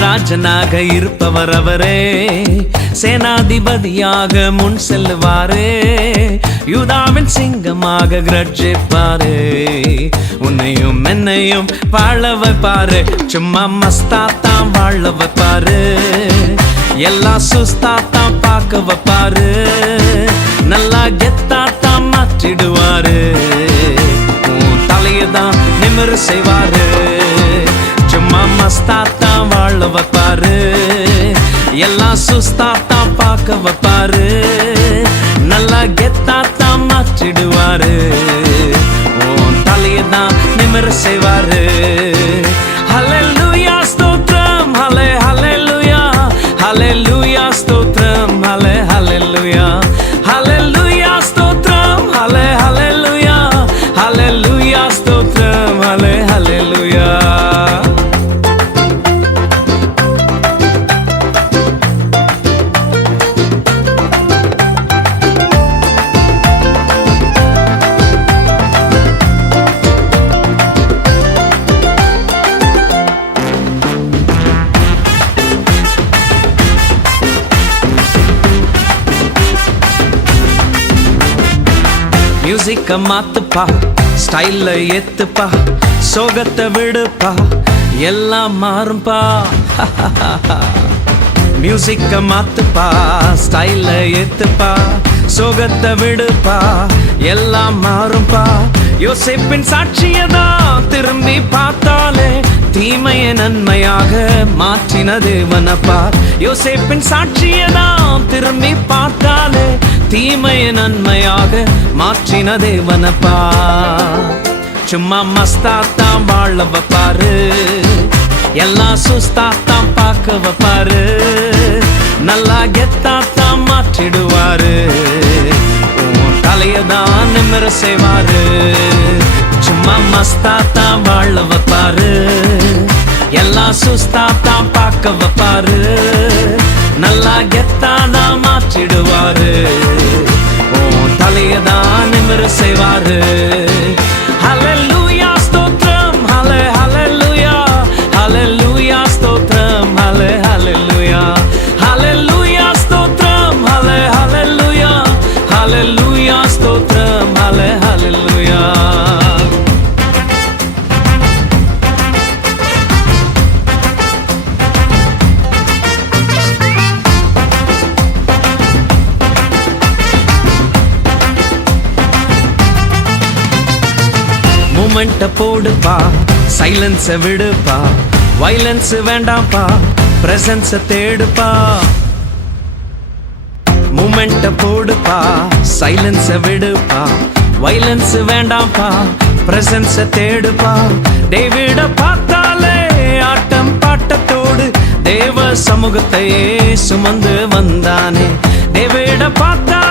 ராஜனாக இருப்பவர் அவரே, சேனாதிபதியாக முன் செல்லுவாரே, யூதாவின் சிங்கமாக கிரட்சிப்பாரே, உன்னையும் என்னையும் வாழ வைப்பாரு, சும்மா மஸ்தாத்தான் வாழ வைப்பாரு, எல்லாம் சுஸ்தாத்தான் பார்க்க வைப்பாரு, நல்லா கெத்தாத்தான் மாற்றிடுவாரு, உன் தலையதான் நிமிர செய்வாரு, சும்மா மஸ்தாத்தான் வாழ வைப்பாரு, எல்லாம் சுஸ்தாத்தான் பார்க்க வைப்பாரு, நல்லா கெத்தாத்தான் மாற்றிடுவாரு, உன் தலையதான் நிமிர செய்வாரு. ஹல்லேலூயா ஸ்தோத்திரம், ஹல்லே ஹல்லேலூயா, ஹல்லேலூயா ஸ்தோத்திரம், ஹல்லே ஹல்லேலூயா, ஹல்லேலூயா ஸ்தோத்திரம், ஹல்லே ஹல்லேலூயா, ஹல்லேலூயா ஸ்தோத்திரம், ஹல்லே ஹல்லேலூயா. மியூசிக்க மாத்துப்பா, ஸ்டைல்ல ஏத்துப்பா, சோகத்தை விடுப்பா, எல்லாம் மாறும்பா. மியூசிக்க மாத்துப்பா, ஸ்டைல்ல ஏத்துப்பா, சோகத்தை விடுப்பா, எல்லாம் மாறும்பா. யோசேப்பின் சாட்சியதான் திரும்பி பார்த்தாலே தீமையை நன்மையாக மாற்றின தேவனப்பா. யோசேப்பின் சாட்சியதான் திரும்பி பார்த்தாலே தீமையை நன்மையாக மாற்றின தேவனப்பா. சும்மா மஸ்தாத்தான் வாழ வைப்பாரு, எல்லாம் சுஸ்தாத்தான் பார்க்க வைப்பாரு, நல்லா கெத்தாத்தான் மாற்றிடுவாரு, உன் தலையதான் நிமிர செய்வாரு. சும்மா மஸ்தாத்தான் வாழ வைப்பாரு, எல்லாம் சுஸ்தாத்தான் பார்க்க வைப்பாரு, நல்லா கெத்தாதான் மாற்றிடுவாரு, உன் தலையதான் நிமிர செய்வாரு. ஹல்லேலூயா ஸ்தோத்திரம், ஹல்லே ஹல்லேலூயா, ஹல்லேலூயா ஸ்தோத்திரம், ஹல்லே ஹல்லேலூயா, ஹல்லேலூயா ஸ்தோத்திரம், ஹல்லே ஹல்லேலூயா, ஹல்லேலூயா ஸ்தோத்திரம், ஹல்லே ஹல்லேலூயா. மூமெண்ட போடுப்பா, சைலன்ஸ விடுப்பா, வைலன்ஸ் வேண்டாம்ப்பா, பிரசன்ஸ தேடுப்பா. மூமெண்ட போடுப்பா, சைலன்ஸ விடுப்பா, வைலன்ஸ் வேண்டாம்ப்பா, பிரசன்ஸ தேடுப்பா. டேவிட பார்த்தாலே ஆட்டம் பாட்டத்தோடு தேவ சமூகத்தையே சுமந்து வந்தானே. டேவிட பார்த்தா